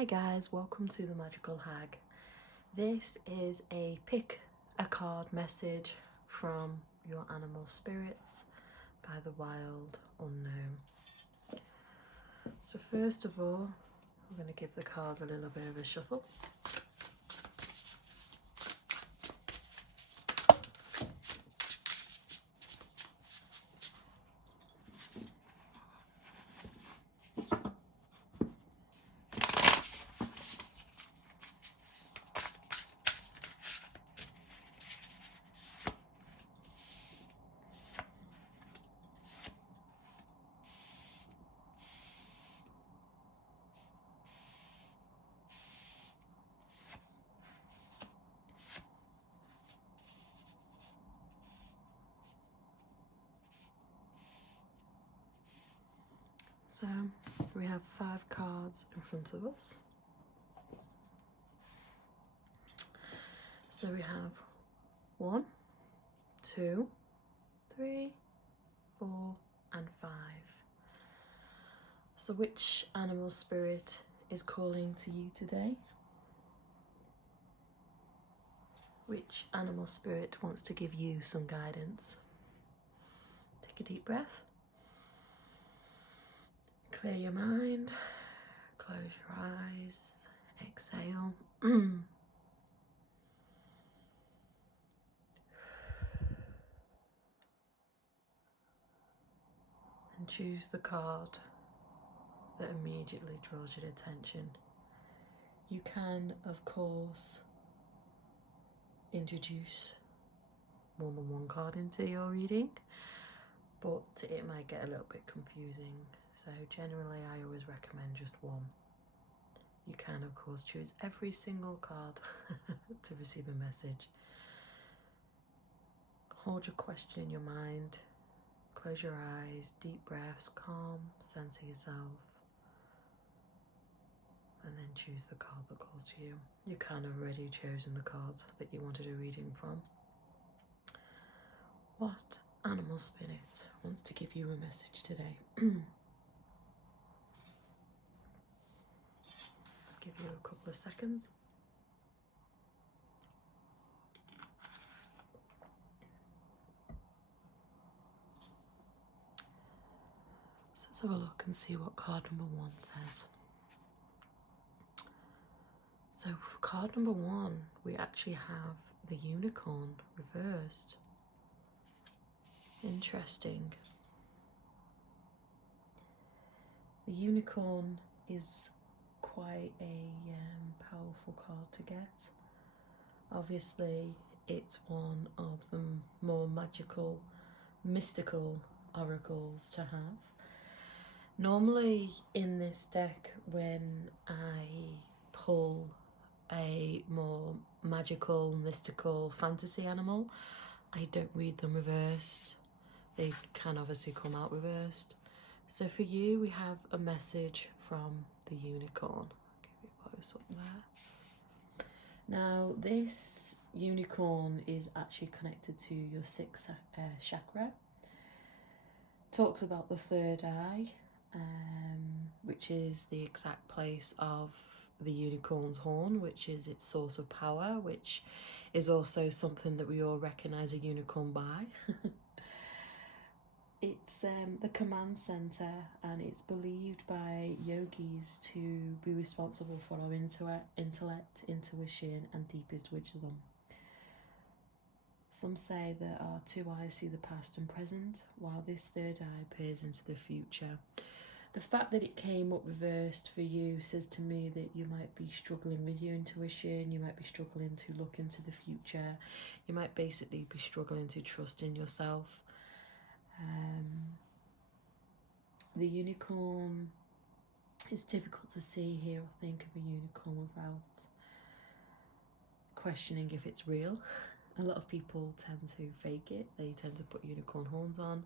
Hi guys, welcome to The Magical Hag. This is a pick a card message from your animal spirits by the wild unknown. So first of all, I'm going to give the cards a little bit of a shuffle. So we have 5 cards in front of us. So we have 1, 2, 3, 4 and 5. So which animal spirit is calling to you today? Which animal spirit wants to give you some guidance? Take a deep breath. Clear your mind. Close your eyes. Exhale. And choose the card that immediately draws your attention. You can, of course, introduce more than one card into your reading, but it might get a little bit confusing. So generally I always recommend just one. You can, of course, choose every single card to receive a message. Hold your question in your mind. Close your eyes, deep breaths, calm, center yourself. And then choose the card that calls to you. You've kind of already chosen the card that you wanted a reading from. What animal spirit wants to give you a message today? Let's give you a couple of seconds. So let's have a look and see what card number 1 says. So for card number 1, we actually have the unicorn reversed. Interesting. The unicorn is quite a powerful card to get. Obviously, it's one of the more magical, mystical oracles to have. Normally in this deck, when I pull a more magical, mystical fantasy animal, I don't read them reversed. They can obviously come out reversed. So for you, we have a message from the unicorn. I'll give you a close up there. Now, this unicorn is actually connected to your 6th chakra. Talks about the 3rd eye, which is the exact place of the unicorn's horn, which is its source of power, which is also something that we all recognise a unicorn by. It's the command centre, and it's believed by yogis to be responsible for our intellect, intuition and deepest wisdom. Some say that our 2 eyes see the past and present, while this 3rd eye peers into the future. The fact that it came up reversed for you says to me that you might be struggling with your intuition, you might be struggling to look into the future, you might basically be struggling to trust in yourself. The unicorn is difficult to see here or think of a unicorn without questioning if it's real. A lot of people tend to fake it. They tend to put unicorn horns on.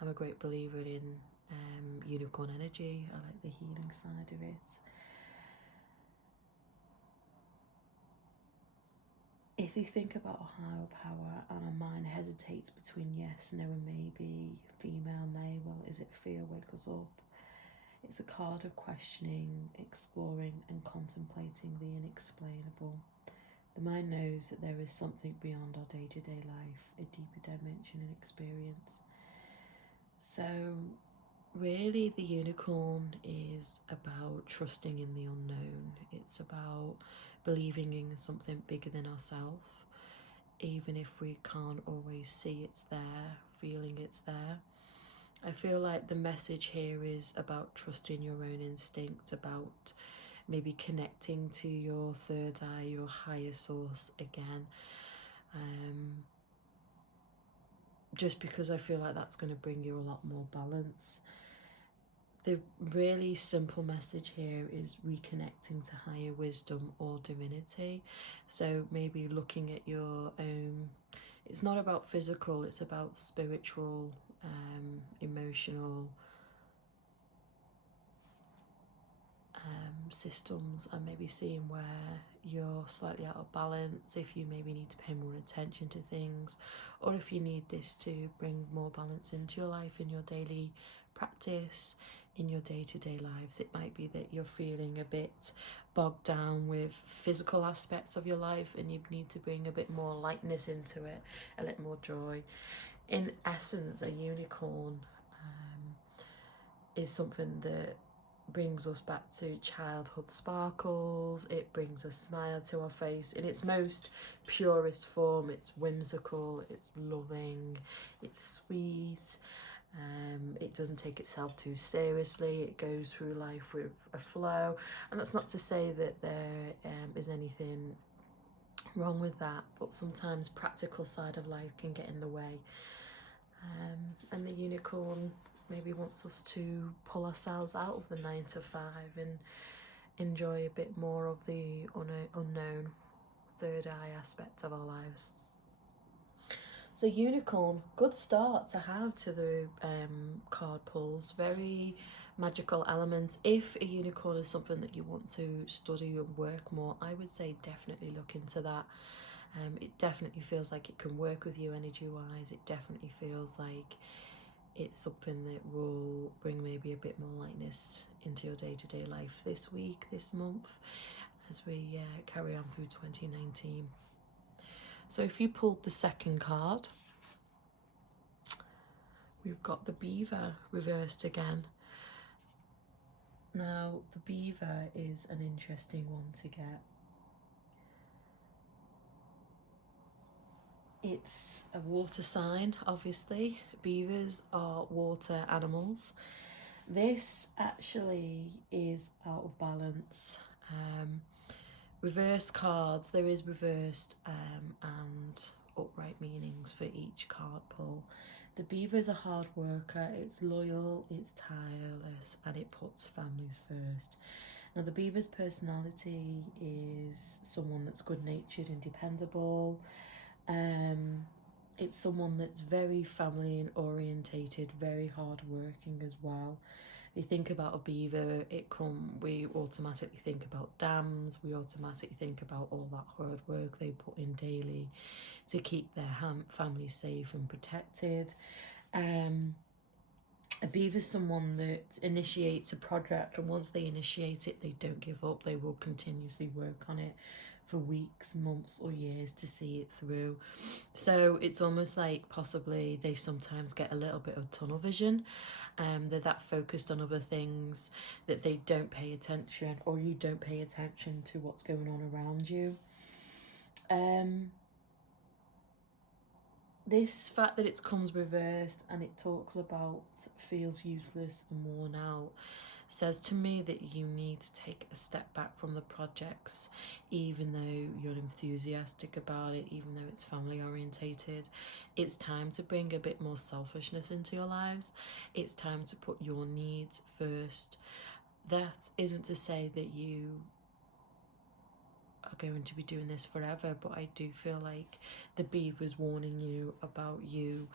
I'm a great believer in unicorn energy. I like the healing side of it. If you think about a higher power and our mind hesitates between yes, no and maybe, female, male, well, is it fear, wake us up? It's a card of questioning, exploring and contemplating the unexplainable. The mind knows that there is something beyond our day-to-day life, a deeper dimension and experience. So really the unicorn is about trusting in the unknown. It's about believing in something bigger than ourselves, even if we can't always see it's there, feeling it's there. I feel like the message here is about trusting your own instincts, about maybe connecting to your third eye, your higher source again. Just because I feel like that's going to bring you a lot more balance. The really simple message here is reconnecting to higher wisdom or divinity. So maybe looking at your own, it's not about physical, it's about spiritual, emotional systems, and maybe seeing where you're slightly out of balance, if you maybe need to pay more attention to things, or if you need this to bring more balance into your life, in your daily practice, in your day-to-day lives. It might be that you're feeling a bit bogged down with physical aspects of your life and you need to bring a bit more lightness into it, a little more joy. In essence, a unicorn is something that brings us back to childhood sparkles. It brings a smile to our face in its most purest form. It's whimsical, it's loving, it's sweet. It doesn't take itself too seriously. It goes through life with a flow, and that's not to say that there is anything wrong with that, but sometimes practical side of life can get in the way, and the unicorn maybe wants us to pull ourselves out of the 9 to 5 and enjoy a bit more of the unknown third eye aspect of our lives. So unicorn, good start to have to the card pulls. Very magical elements. If a unicorn is something that you want to study and work more, I would say definitely look into that. It definitely feels like it can work with you energy wise. It definitely feels like it's something that will bring maybe a bit more lightness into your day-to-day life this week, this month, as we carry on through 2019. So if you pulled the second card, we've got the Beaver reversed again. Now, the Beaver is an interesting one to get. It's a water sign, obviously. Beavers are water animals. This actually is out of balance. Reverse cards, there is reversed and upright meanings for each card pull. The Beaver is a hard worker, it's loyal, it's tireless, and it puts families first. Now the Beaver's personality is someone that's good-natured and dependable. It's someone that's very family and orientated, very hard-working as well. We think about a beaver, we automatically think about dams, we automatically think about all that hard work they put in daily to keep their family safe and protected. A beaver is someone that initiates a project, and once they initiate it, they don't give up. They will continuously work on it for weeks, months or years to see it through. So it's almost like possibly they sometimes get a little bit of tunnel vision. They're that focused on other things that they don't pay attention, or you don't pay attention to what's going on around you. This fact that it comes reversed and it talks about feels useless and worn out says to me that you need to take a step back from the projects, even though you're enthusiastic about it, even though it's family orientated. It's time to bring a bit more selfishness into your lives. It's time to put your needs first. That isn't to say that you are going to be doing this forever, but I do feel like the Beaver's warning you about you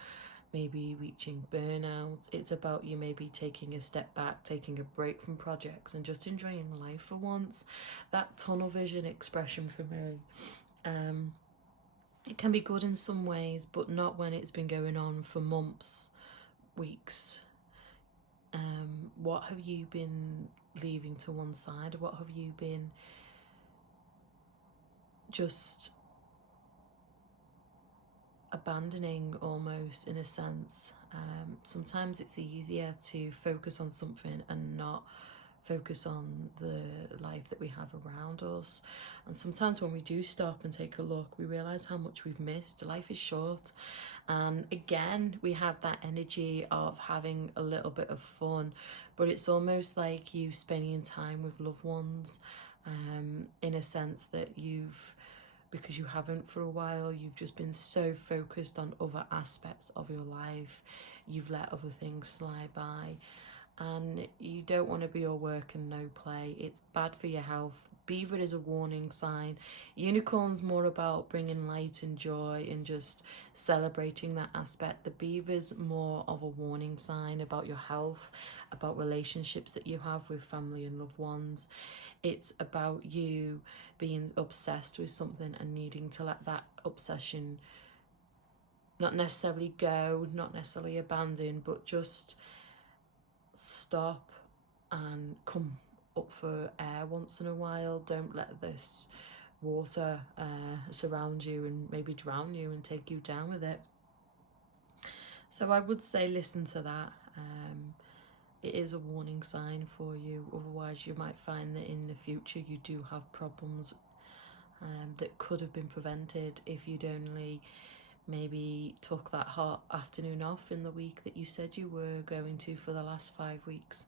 maybe reaching burnout. It's about you maybe taking a step back, taking a break from projects and just enjoying life for once. That tunnel vision expression for me, it can be good in some ways, but not when it's been going on for months, weeks, what have you been leaving to one side? What have you been just abandoning, almost, in a sense? Sometimes it's easier to focus on something and not focus on the life that we have around us. And sometimes when we do stop and take a look, we realize how much we've missed. Life is short, and again, we have that energy of having a little bit of fun, but it's almost like you spending time with loved ones, in a sense that because you haven't for a while, you've just been so focused on other aspects of your life, you've let other things slide by, and you don't want to be all work and no play. It's bad for your health. Beaver is a warning sign. Unicorn's more about bringing light and joy and just celebrating that aspect. The Beaver's more of a warning sign about your health, about relationships that you have with family and loved ones. It's about you being obsessed with something and needing to let that obsession not necessarily go, not necessarily abandon, but just stop and come up for air once in a while. Don't let this water surround you and maybe drown you and take you down with it. So I would say listen to that. It is a warning sign for you. Otherwise you might find that in the future you do have problems that could have been prevented if you'd only maybe took that hot afternoon off in the week that you said you were going to for the last 5 weeks.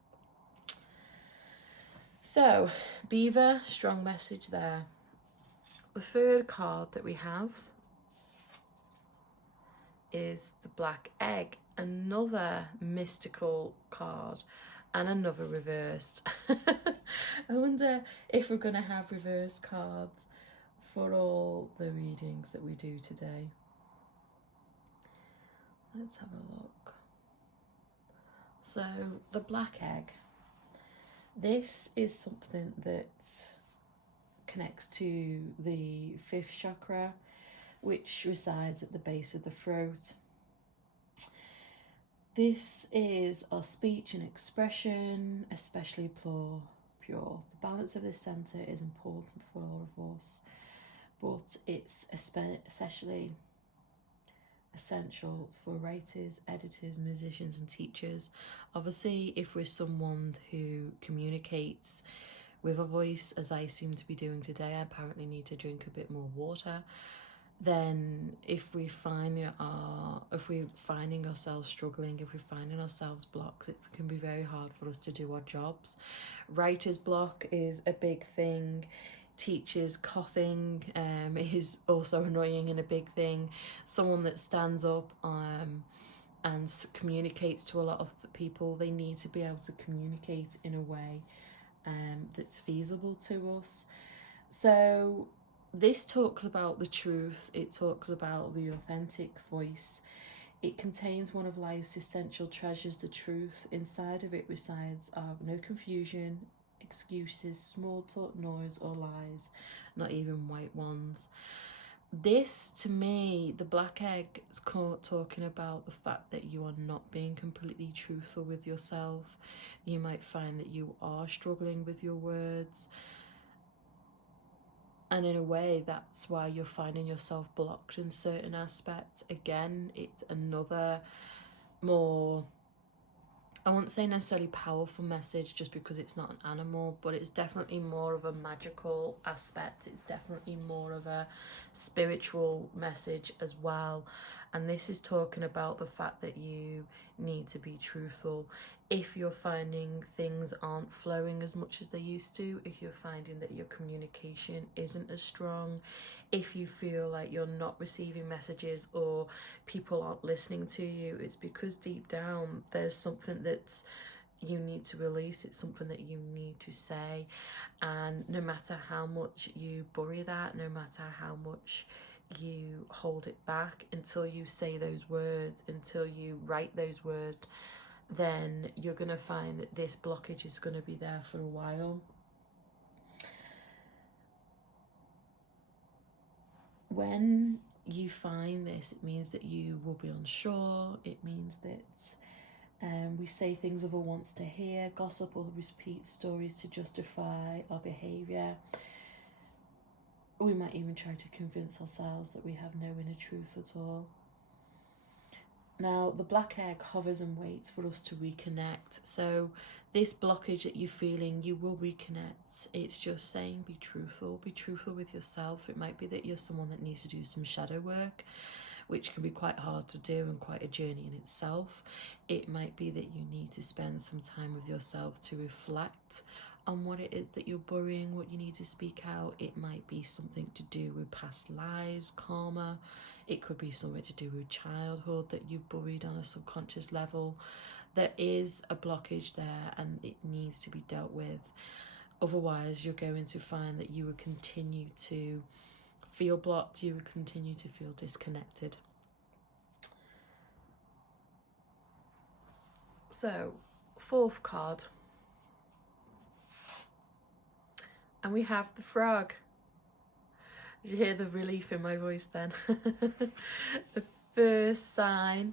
So, Beaver, strong message there. The third card that we have is the Black Egg, another mystical card and another reversed. I wonder if we're going to have reverse cards for all the readings that we do today. Let's have a look. So the Black Egg, this is something that connects to the 5th chakra, which resides at the base of the throat. This is our speech and expression, especially pure. The balance of this centre is important for all of us, but it's especially essential for writers, editors, musicians and teachers. Obviously, if we're someone who communicates with a voice, as I seem to be doing today, I apparently need to drink a bit more water. Then if we're finding ourselves struggling, if we're finding ourselves blocks, it can be very hard for us to do our jobs. Writer's block is a big thing. Teachers coughing is also annoying and a big thing. Someone that stands up and communicates to a lot of the people, they need to be able to communicate in a way that's feasible to us. So this talks about the truth, it talks about the authentic voice. It contains one of life's essential treasures, the truth. Inside of it resides no confusion, excuses, small talk, noise or lies, not even white ones. This, to me, the Black Egg is talking about the fact that you are not being completely truthful with yourself. You might find that you are struggling with your words, and in a way that's why you're finding yourself blocked in certain aspects. Again, it's another more, I won't say necessarily powerful message just because it's not an animal, but it's definitely more of a magical aspect. It's definitely more of a spiritual message as well. And this is talking about the fact that you need to be truthful. If you're finding things aren't flowing as much as they used to, if you're finding that your communication isn't as strong, if you feel like you're not receiving messages or people aren't listening to you, it's because deep down there's something that's you need to release. It's something that you need to say, and no matter how much you bury that, no matter how much you hold it back, until you say those words, until you write those words, then you're going to find that this blockage is going to be there for a while. When you find this, it means that you will be unsure. It means that We say things other wants to hear, gossip or repeat stories to justify our behaviour. We might even try to convince ourselves that we have no inner truth at all. Now, the black egg hovers and waits for us to reconnect. So this blockage that you're feeling, you will reconnect. It's just saying be truthful with yourself. It might be that you're someone that needs to do some shadow work, which can be quite hard to do and quite a journey in itself. It might be that you need to spend some time with yourself to reflect on what it is that you're burying, what you need to speak out. It might be something to do with past lives, karma. It could be something to do with childhood that you've buried on a subconscious level. There is a blockage there and it needs to be dealt with. Otherwise, you're going to find that you will continue to feel blocked, you will continue to feel disconnected. So, fourth card. And we have the frog. Did you hear the relief in my voice then? The first sign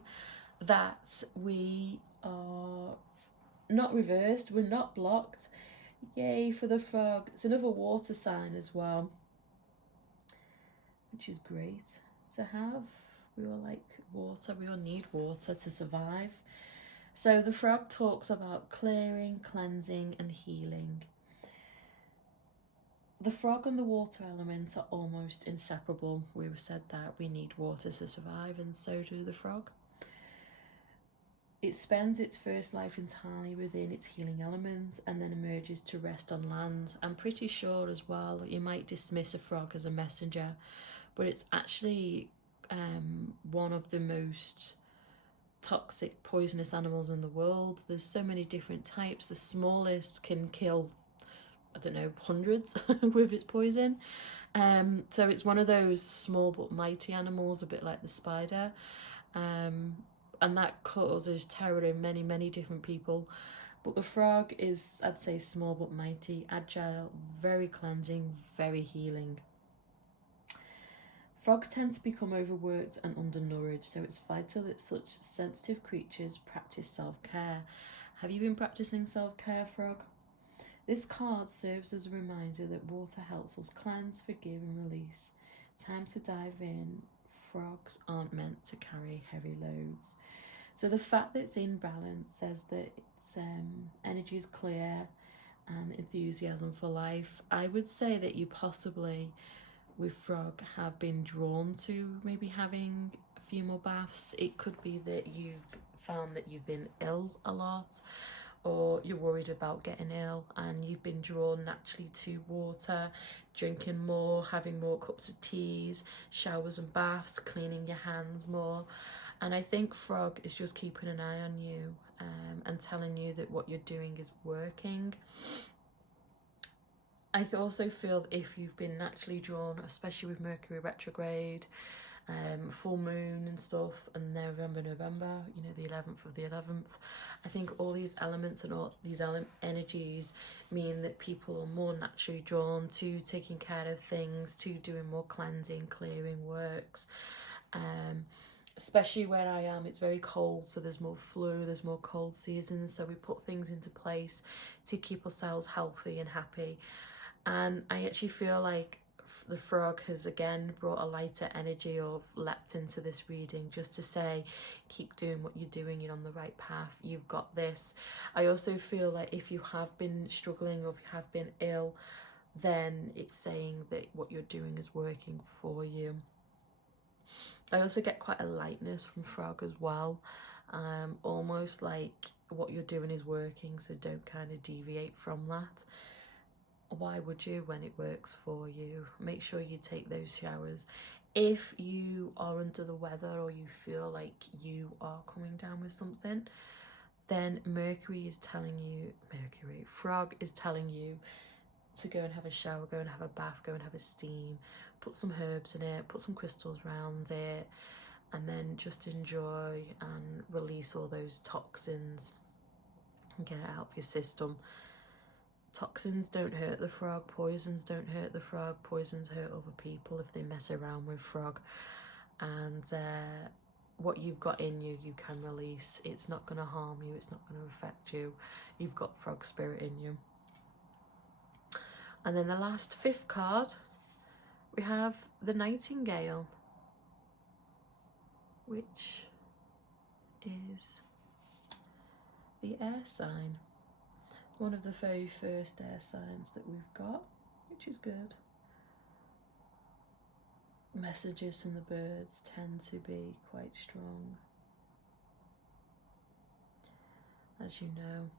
that we are not reversed, we're not blocked. Yay for the frog. It's another water sign as well, which is great to have. We all like water, we all need water to survive. So the frog talks about clearing, cleansing and healing. The frog and the water element are almost inseparable. We've said that we need water to survive, and so do the frog. It spends its first life entirely within its healing element and then emerges to rest on land. I'm pretty sure as well that you might dismiss a frog as a messenger, but it's actually one of the most toxic, poisonous animals in the world. There's so many different types. The smallest can kill, I don't know, hundreds with its poison. So it's one of those small but mighty animals, a bit like the spider. And that causes terror in many, many different people. But the frog is, I'd say, small but mighty, agile, very cleansing, very healing. Frogs tend to become overworked and undernourished, so it's vital that such sensitive creatures practice self-care. Have you been practicing self-care, frog? This card serves as a reminder that water helps us cleanse, forgive and release. Time to dive in. Frogs aren't meant to carry heavy loads. So the fact that it's in balance says that its energy is clear and enthusiasm for life. I would say that you possibly, with frog, have been drawn to maybe having a few more baths. It could be that you've found that you've been ill a lot, or you're worried about getting ill and you've been drawn naturally to water, drinking more, having more cups of teas, showers and baths, cleaning your hands more. And I think frog is just keeping an eye on you and telling you that what you're doing is working. I also feel that if you've been naturally drawn, especially with Mercury retrograde, full moon and stuff, and November, you know, the 11th of the 11th, I think all these elements and all these energies mean that people are more naturally drawn to taking care of things, to doing more cleansing, clearing works. Especially where I am, it's very cold, so there's more flu, there's more cold seasons, so we put things into place to keep ourselves healthy and happy. And I actually feel like the frog has again brought a lighter energy or leapt into this reading just to say, keep doing what you're doing, you're on the right path, you've got this. I also feel like if you have been struggling or if you have been ill, then it's saying that what you're doing is working for you. I also get quite a lightness from frog as well, almost like what you're doing is working, so don't kind of deviate from that. Why would you when it works for you? Make sure you take those showers. If you are under the weather or you feel like you are coming down with something, then frog is telling you to go and have a shower, go and have a bath, go and have a steam, put some herbs in it, put some crystals around it, and then just enjoy and release all those toxins and get it out of your system. Toxins don't hurt the frog, poisons don't hurt the frog, poisons hurt other people if they mess around with frog. And what you've got in you, you can release. It's not going to harm you, it's not going to affect you. You've got frog spirit in you. And then the last, 5th card, we have the Nightingale, which is the air sign. One of the very first air signs that we've got, which is good. Messages from the birds tend to be quite strong, as you know.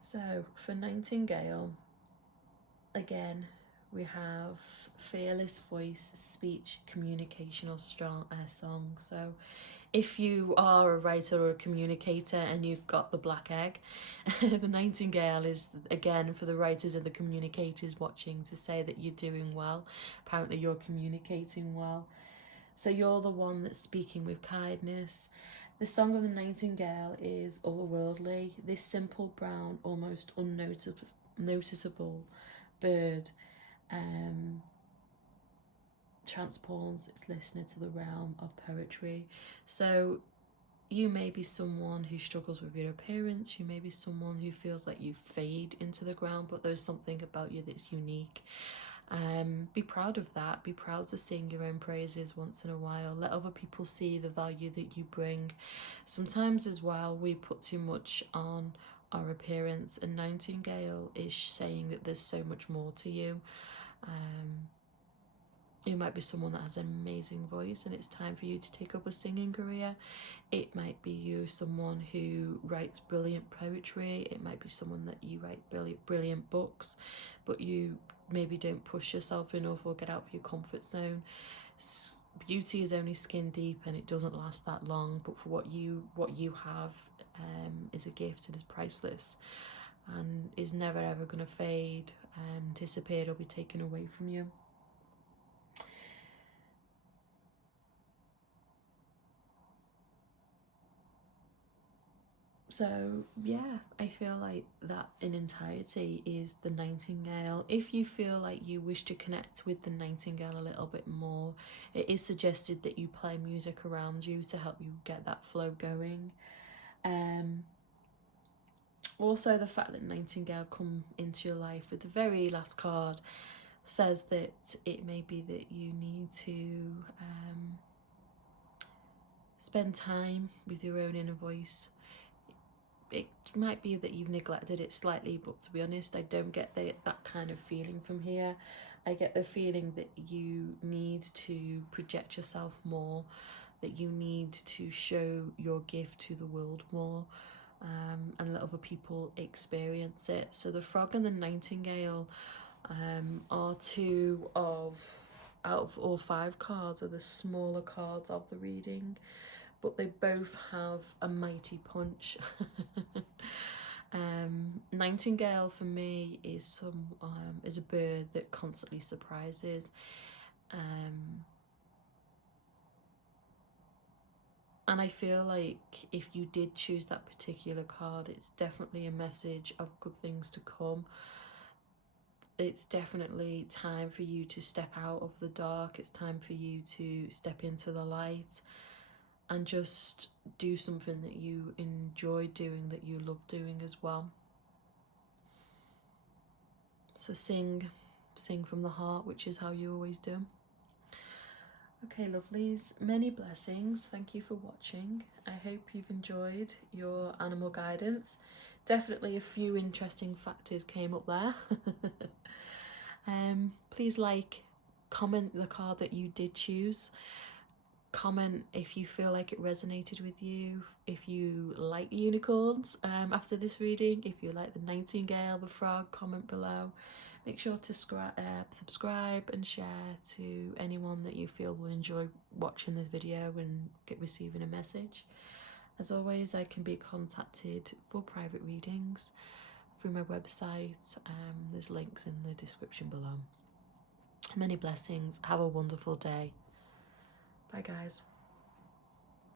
So for Nightingale, again, we have fearless voice, speech, communication, or strong song. So if you are a writer or a communicator and you've got the black egg, the Nightingale is, again, for the writers and the communicators watching, to say that you're doing well. Apparently you're communicating well. So you're the one that's speaking with kindness. The song of the Nightingale is otherworldly. This simple, brown, almost unnoticeable bird transports its listener to the realm of poetry. So you may be someone who struggles with your appearance. You may be someone who feels like you fade into the ground, but there's something about you that's unique. Be proud of that. Be proud to sing your own praises once in a while. Let other people see the value that you bring. Sometimes as well, we put too much on our appearance, and Nightingale is saying that there's so much more to you. You might be someone that has an amazing voice and it's time for you to take up a singing career. It might be you, someone who writes brilliant poetry. It might be someone that you write brilliant books, but you maybe don't push yourself enough or get out of your comfort zone. Beauty is only skin deep and it doesn't last that long, but for what you have is a gift and is priceless and is never ever going to fade, disappear, or be taken away from you. So yeah, I feel like that in entirety is the Nightingale. If you feel like you wish to connect with the Nightingale a little bit more, it is suggested that you play music around you to help you get that flow going. Also, the fact that Nightingale come into your life with the very last card says that it may be that you need to spend time with your own inner voice. It might be that you've neglected it slightly, but to be honest, I don't get that kind of feeling from here. I get the feeling that you need to project yourself more, that you need to show your gift to the world more, and let other people experience it. So the frog and the Nightingale are two out of all 5 cards, are the smaller cards of the reading, but they both have a mighty punch. Nightingale for me is a bird that constantly surprises, and I feel like if you did choose that particular card, it's definitely a message of good things to come. It's definitely time for you to step out of the dark. It's time for you to step into the light and just do something that you enjoy doing, that you love doing as well. So sing from the heart, which is how you always do. Okay, lovelies, many blessings. Thank you for watching. I hope you've enjoyed your animal guidance. Definitely a few interesting factors came up there. Please comment the card that you did choose. Comment if you feel like it resonated with you, if you like the unicorns after this reading, if you like the Nightingale, the frog, comment below. Make sure to subscribe and share to anyone that you feel will enjoy watching this video and receiving a message. As always, I can be contacted for private readings through my website. There's links in the description below. Many blessings. Have a wonderful day. Bye guys.